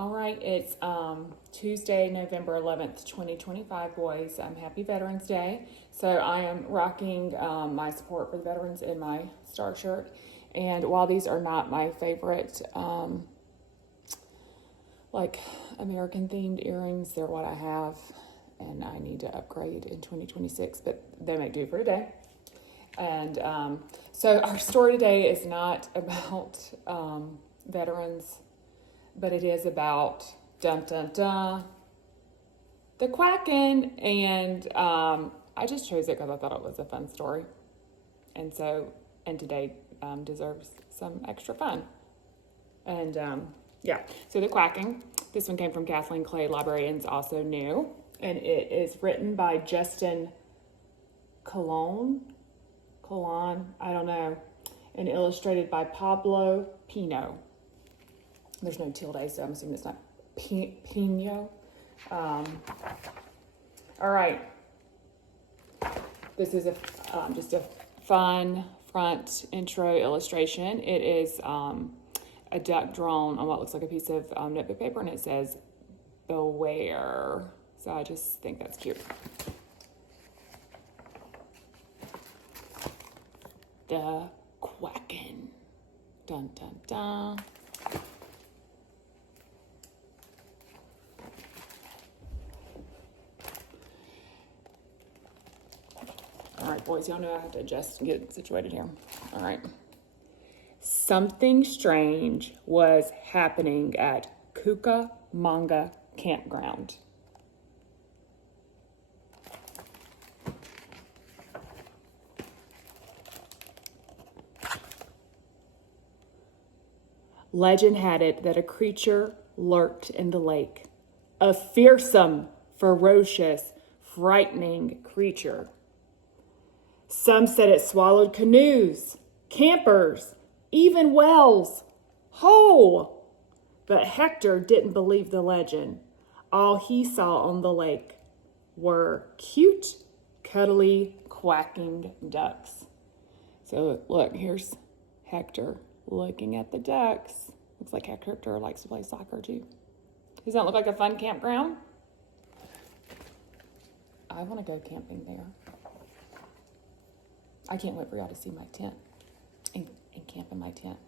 All right, it's Tuesday, November 11th, 2025, boys. Happy Veterans Day. So I am rocking my support for the veterans in my star shirt. And while these are not my favorite, American themed earrings, they're what I have. And I need to upgrade in 2026, but they make do for today. And so our story today is not about veterans, but it is about dun dun dun the Quacken, and I just chose it because I thought it was a fun story, and today deserves some extra fun, and so the Quacken. This one came from Kathleen Clay, Librarians Also New, and it is written by Justin Colon, I don't know, and illustrated by Pablo Pino. There's no tilde, so I'm assuming it's not Pino. All right. This is just a fun front intro illustration. It is a duck drawn on what looks like a piece of notebook paper, and it says, "Beware." So I just think that's cute. The Quacken. Dun, dun, dun. All right, boys, y'all know I have to adjust and get situated here. All right. Something strange was happening at Cucamonga Campground. Legend had it that a creature lurked in the lake. A fearsome, ferocious, frightening creature. Some said it swallowed canoes, campers, even wells, whole. But Hector didn't believe the legend. All he saw on the lake were cute, cuddly, quacking ducks. So look, here's Hector looking at the ducks. Looks like Hector likes to play soccer too. Does that look like a fun campground? I want to go camping there. I can't wait for y'all to see my tent and camp in my tent,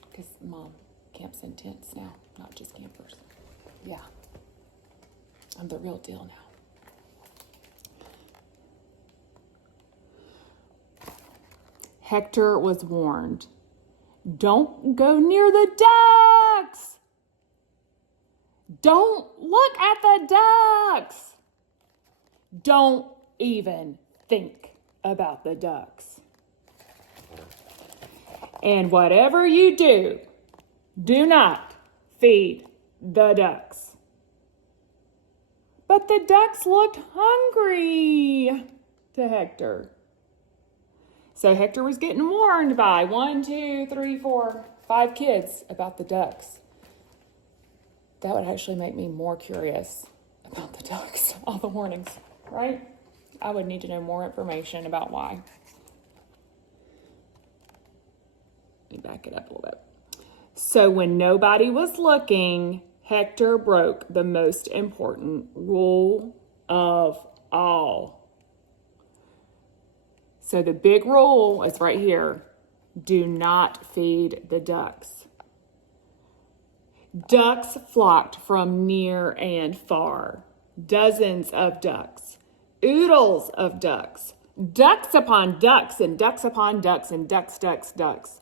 because Mom camps in tents now, not just campers. Yeah, I'm the real deal now. Hector was warned. Don't go near the ducks. Don't look at the ducks. Don't even think about the ducks. And whatever you do, do not feed the ducks. But the ducks looked hungry to Hector. So Hector was getting warned by 1, 2, 3, 4, 5 kids about the ducks. That would actually make me more curious about the ducks, all the warnings, right? I would need to know more information about why. Let me back it up a little bit. So when nobody was looking, Hector broke the most important rule of all. So the big rule is right here. Do not feed the ducks. Ducks flocked from near and far. Dozens of ducks. Oodles of ducks. Ducks upon ducks and ducks upon ducks and ducks, ducks, ducks.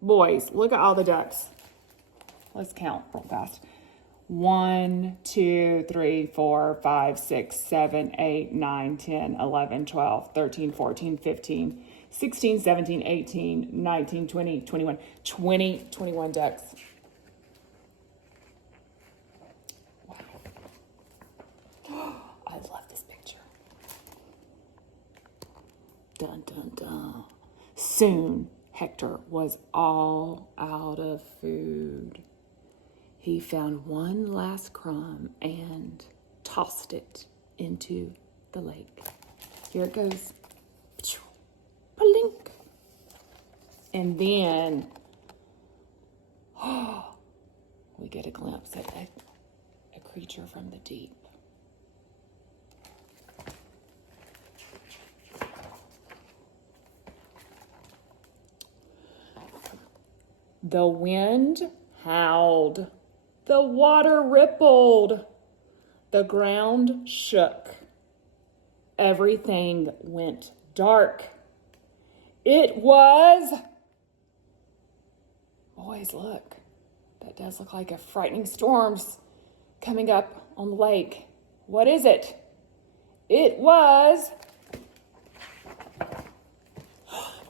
Boys, look at all the ducks. Let's count real fast. 1, 2, 3, 4, 5, 6, 7, 8, 9, 10, 11, 12, 13, 14, 15, 16, 17, 18, 19, 20, 21. 21 ducks. Wow. I love this picture. Dun, dun, dun. Soon, Hector was all out of food. He found one last crumb and tossed it into the lake. Here it goes. Plink. And then we we get a glimpse at a creature from the deep. The wind howled, the water rippled, the ground shook. Everything went dark. It was... Boys, look. That does look like a frightening storm's coming up on the lake. What is it? It was...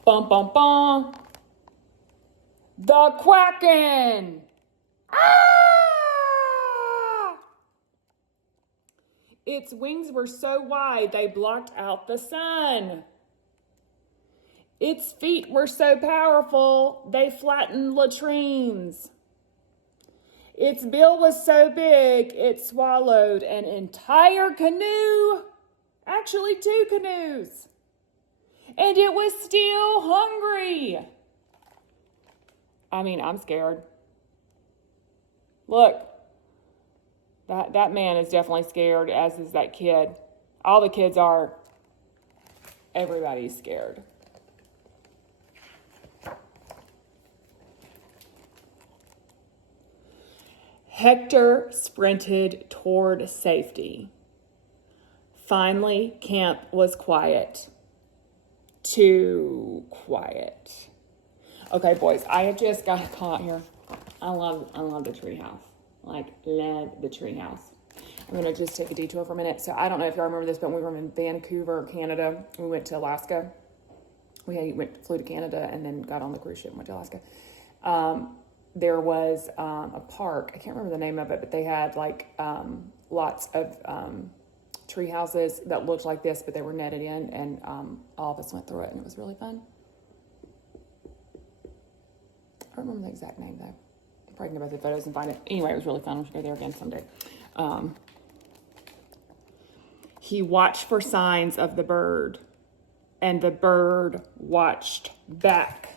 Bum, bum, bum. The Quacken! Ah! Its wings were so wide they blocked out the sun. Its feet were so powerful they flattened latrines. Its bill was so big it swallowed an entire canoe. Actually, 2 canoes. And it was still hungry. I mean, I'm scared. Look, that man is definitely scared, as is that kid. All the kids are. Everybody's scared. Hector sprinted toward safety. Finally, camp was quiet. Too quiet. Okay, boys, I have just got a call out here. I love the treehouse. Like, love the treehouse. I'm going to just take a detour for a minute. So I don't know if y'all remember this, but when we were in Vancouver, Canada, we went to Alaska. Flew to Canada and then got on the cruise ship and went to Alaska. There was a park. I can't remember the name of it, but they had like lots of tree houses that looked like this, but they were netted in, and all of us went through it, and it was really fun. I don't remember the exact name, though. I'm probably going to go back to the photos and find it. Anyway, it was really fun. We should go there again someday. He watched for signs of the bird, and the bird watched back.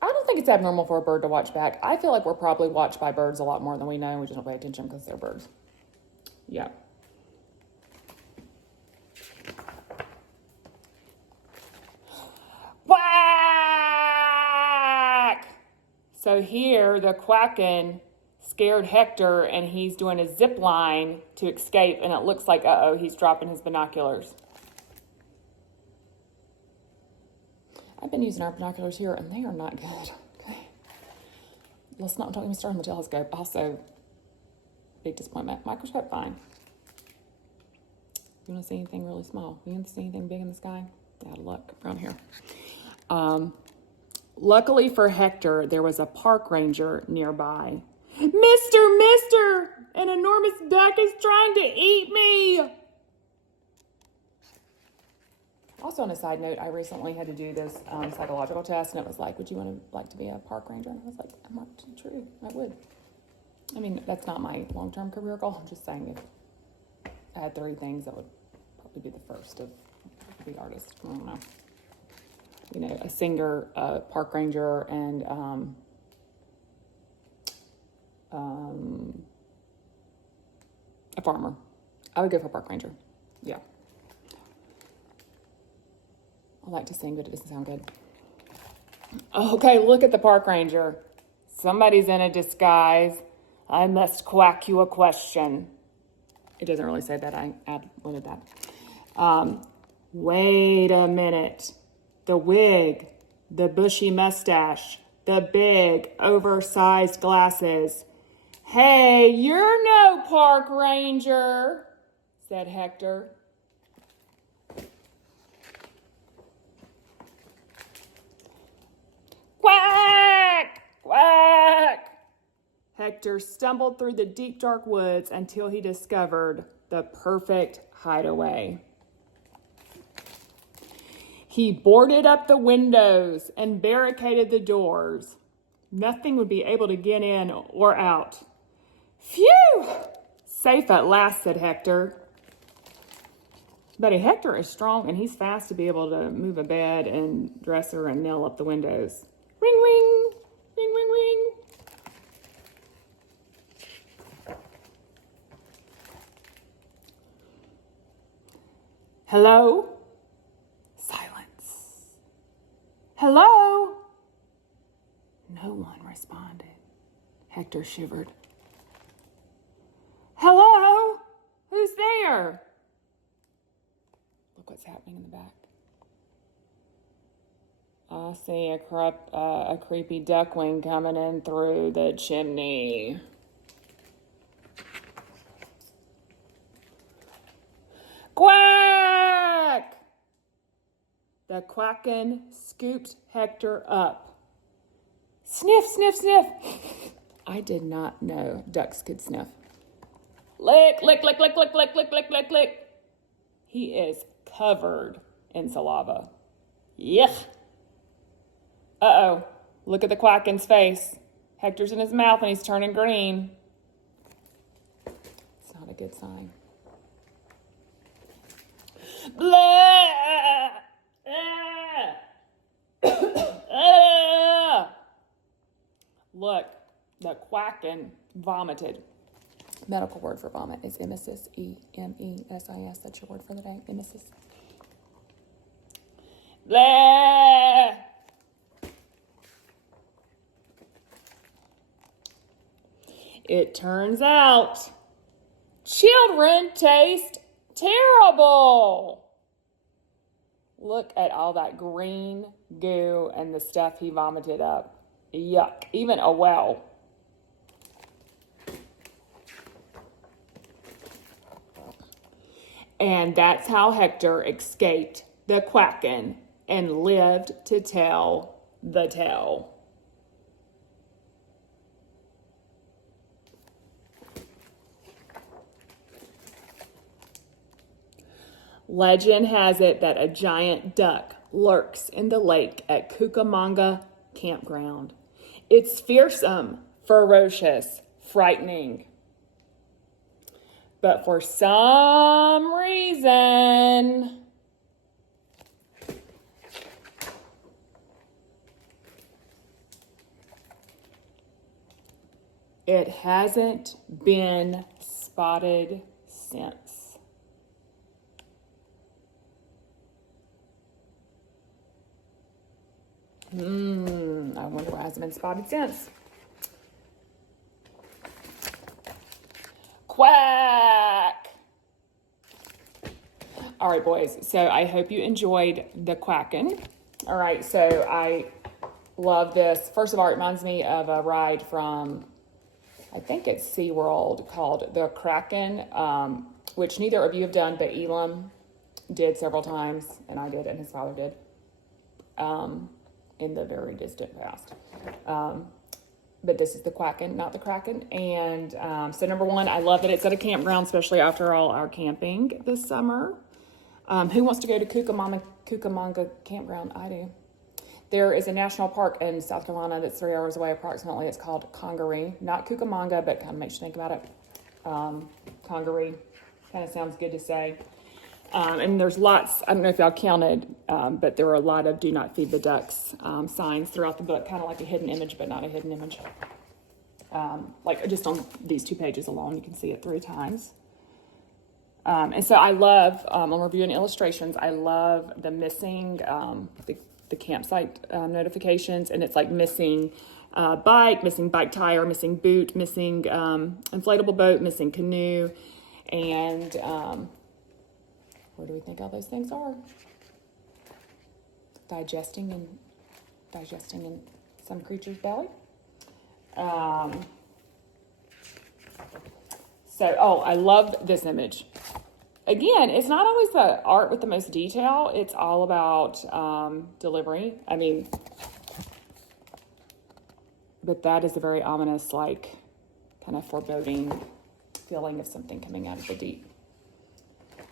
I don't think it's abnormal for a bird to watch back. I feel like we're probably watched by birds a lot more than we know, and we just don't pay attention because they're birds. Yeah. Quack! So here, the Quacken scared Hector, and he's doing a zip line to escape, and it looks like, uh-oh, he's dropping his binoculars. I've been using our binoculars here, and they are not good. Okay. Let's not talk even start on the telescope. Also, big disappointment. Microscope, fine. You want to see anything really small? You want to see anything big in the sky? Out of luck around here. Luckily for Hector, there was a park ranger nearby. Mister, an enormous duck is trying to eat me. Also, on a side note, I recently had to do this psychological test, and it was like, would you like to be a park ranger? And I was like, I'm not true. I would. I mean, that's not my long-term career goal. I'm just saying if I had 3 things, that would probably be the first of the artist. I don't know. You know, a singer, a park ranger, and a farmer. I would go for park ranger. Yeah. I like to sing, but it doesn't sound good. Okay, look at the park ranger. Somebody's in a disguise. I must quack you a question. It doesn't really say that. I ad-libbed that. Wait a minute. The wig, the bushy mustache, the big, oversized glasses. Hey, you're no park ranger, said Hector. Quack! Quack! Hector stumbled through the deep, dark woods until he discovered the perfect hideaway. He boarded up the windows and barricaded the doors. Nothing would be able to get in or out. Phew! Safe at last, said Hector. Buddy Hector is strong, and he's fast to be able to move a bed and dresser and nail up the windows. Ring, ring, ring, ring, ring. Hello? Silence. Hello? No one responded. Hector shivered. Hello? Who's there? Look what's happening in the back. I see a creepy duckling coming in through the chimney. Quack! The Quacken scooped Hector up. Sniff, sniff, sniff. I did not know ducks could sniff. Lick, lick, lick, lick, lick, lick, lick, lick, lick, lick. He is covered in saliva. Yuck. Uh-oh. Look at the Quacken's face. Hector's in his mouth and he's turning green. It's not a good sign. Blah! Look, the Quacken vomited. Medical word for vomit is emesis, E-M-E-S-I-S. That's your word for the day, emesis. Blah! It turns out children taste terrible. Look at all that green goo and the stuff he vomited up. Yuck. Even a well. And that's how Hector escaped the Quacken and lived to tell the tale. Legend has it that a giant duck lurks in the lake at Cucamonga Campground. It's fearsome, ferocious, frightening. But for some reason, it hasn't been spotted since. I wonder why it hasn't been spotted since. Quack! All right, boys. So I hope you enjoyed the Quacken. All right, so I love this. First of all, it reminds me of a ride from, I think it's SeaWorld, called the Quacken, which neither of you have done, but Elam did several times, and I did, and his father did. In the very distant past. But this is the Quacken, not the Quacken. And so number one, I love that it's at a campground, especially after all our camping this summer. Who wants to go to Cucamonga Campground? I do. There is a national park in South Carolina that's 3 hours away approximately. It's called Congaree. Not Cucamonga, but kind of makes you think about it. Congaree. Kind of sounds good to say. And there's lots, I don't know if y'all counted, but there were a lot of do not feed the ducks signs throughout the book, kind of like a hidden image, but not a hidden image. Like just on these 2 pages alone, you can see it 3 times. And so I love, I'm reviewing illustrations, I love the missing, the campsite notifications, and it's like missing bike, missing bike tire, missing boot, missing inflatable boat, missing canoe, and where do we think all those things are? Digesting in some creature's belly. I love this image. Again, it's not always the art with the most detail. It's all about delivery. I mean, but that is a very ominous, like, kind of foreboding feeling of something coming out of the deep.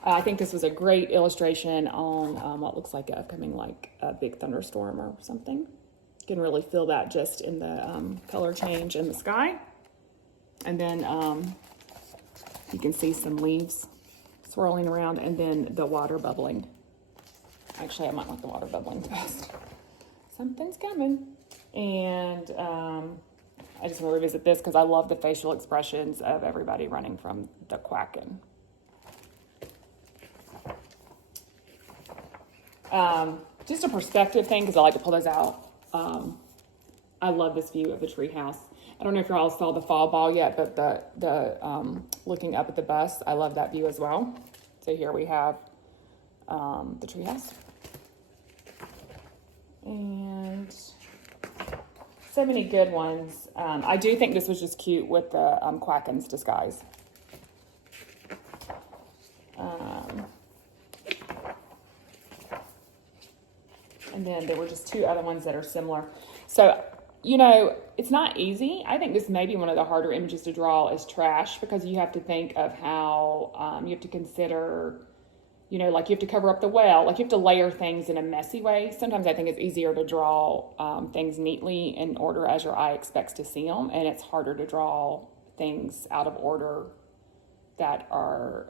I think this was a great illustration on what looks like an upcoming, like, a big thunderstorm or something. You can really feel that just in the color change in the sky. And then you can see some leaves swirling around, and then the water bubbling. Actually, I might like the water bubbling best. Something's coming. And I just want to revisit this because I love the facial expressions of everybody running from the Quacken. Just a perspective thing because I like to pull those out. I love this view of the treehouse. I don't know if you all saw the fall ball yet, but the looking up at the bus, I love that view as well. So here we have the treehouse. And so many good ones. I do think this was just cute with the Quacken's disguise. And then there were just two other ones that are similar. So, you know, it's not easy. I think this may be one of the harder images to draw is trash because you have to think of how you have to consider, you know, like you have to cover up the well, like you have to layer things in a messy way. Sometimes I think it's easier to draw things neatly in order as your eye expects to see them, and it's harder to draw things out of order that are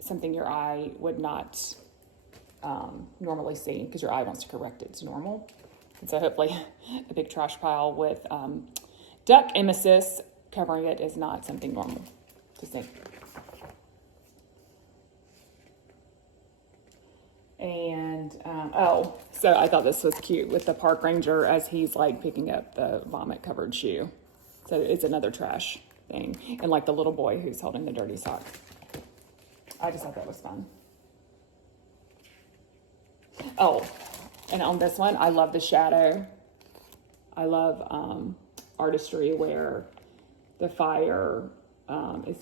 something your eye would not normally see because your eye wants to correct it to normal. And so hopefully a big trash pile with duck emesis covering it is not something normal to see. And, so I thought this was cute with the park ranger as he's like picking up the vomit covered shoe. So it's another trash thing. And like the little boy who's holding the dirty sock. I just thought that was fun. Oh, and on this one, I love the shadow. I love artistry where the fire is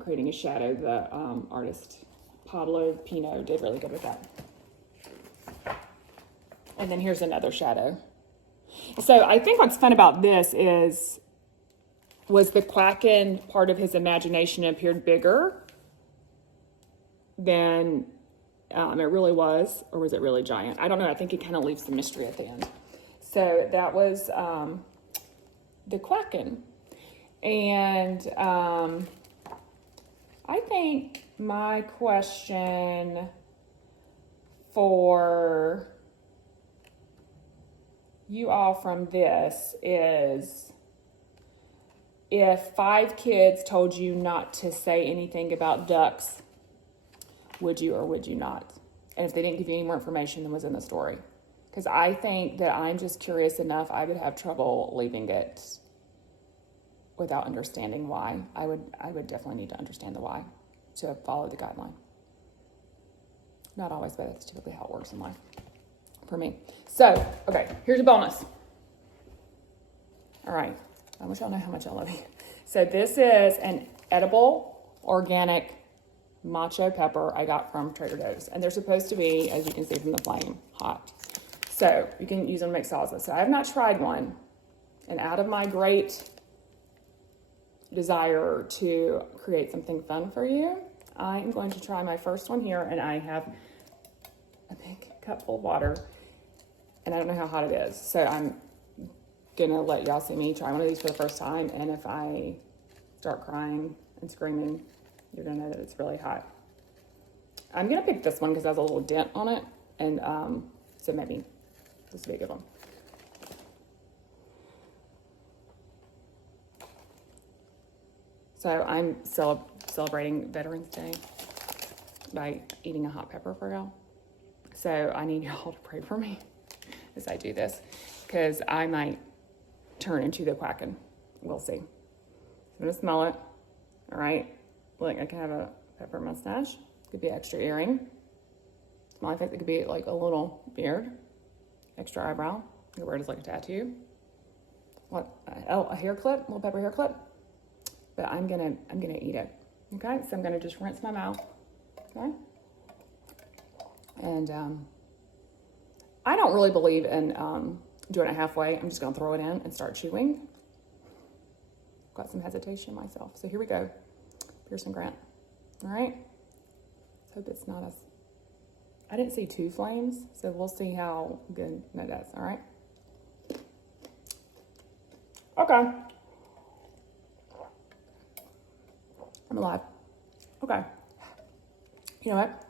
creating a shadow. The artist Pablo Pino did really good with that. And then here's another shadow. So I think what's fun about this was the Quacken part of his imagination appeared bigger than it really was, or was it really giant? I don't know. I think it kind of leaves the mystery at the end. So that was the Quacken. And I think my question for you all from this is, if 5 kids told you not to say anything about ducks, would you or would you not? And if they didn't give you any more information than was in the story. Because I think that I'm just curious enough, I would have trouble leaving it without understanding why. I would definitely need to understand the why to follow the guideline. Not always, but that's typically how it works in life for me. So, okay, here's a bonus. All right, I wish y'all know how much I love you. So this is an edible, organic macho pepper I got from Trader Joe's. And they're supposed to be, as you can see from the flame, hot. So you can use them to make salsa. So I have not tried one. And out of my great desire to create something fun for you, I am going to try my first one here. And I have a big cup full of water. And I don't know how hot it is. So I'm going to let y'all see me try one of these for the first time. And if I start crying and screaming, you're going to know that it's really hot. I'm going to pick this one because it has a little dent on it. And so maybe this will be a good one. So I'm celebrating Veterans Day by eating a hot pepper for y'all. So I need y'all to pray for me as I do this, because I might turn into the Quacken. We'll see. I'm going to smell it. All right. Look, I can have a pepper mustache. Could be an extra earring. Smiley face. It could be like a little beard. Extra eyebrow. You can wear it as like a tattoo. What? A hair clip. Little pepper hair clip. But I'm gonna eat it. Okay. So I'm gonna just rinse my mouth. Okay. And I don't really believe in doing it halfway. I'm just gonna throw it in and start chewing. Got some hesitation myself. So here we go. Pearson Grant. All right. Let's hope it's not as... I didn't see 2 flames, so we'll see how good that does. All right. Okay. I'm alive. Okay. You know what?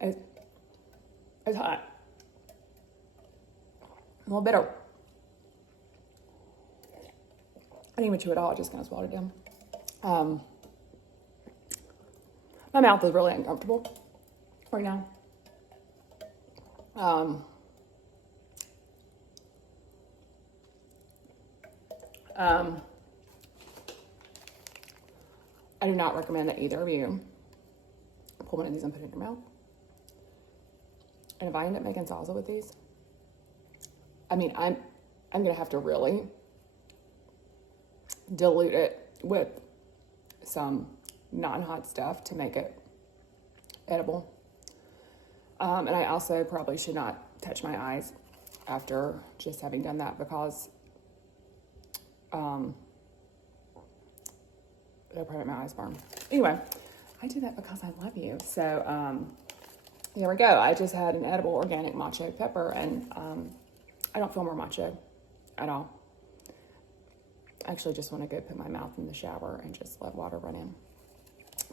It's hot. A little bitter. I didn't even chew it all. I just kind of swallowed it down. My mouth is really uncomfortable right now. I do not recommend that either of you pull one of these and put it in your mouth. And if I end up making salsa with these, I mean, I'm gonna have to really dilute it with some non-hot stuff to make it edible. And I also probably should not touch my eyes after just having done that, because it'll probably make my eyes burn. Anyway, I do that because I love you. So here we go. I just had an edible organic macho pepper, and I don't feel more macho at all. I actually just want to go put my mouth in the shower and just let water run in.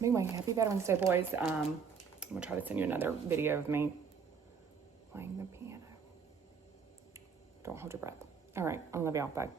Anyway, happy Veterans Day, boys. I'm going to try to send you another video of me playing the piano. Don't hold your breath. All right, I love y'all. Bye.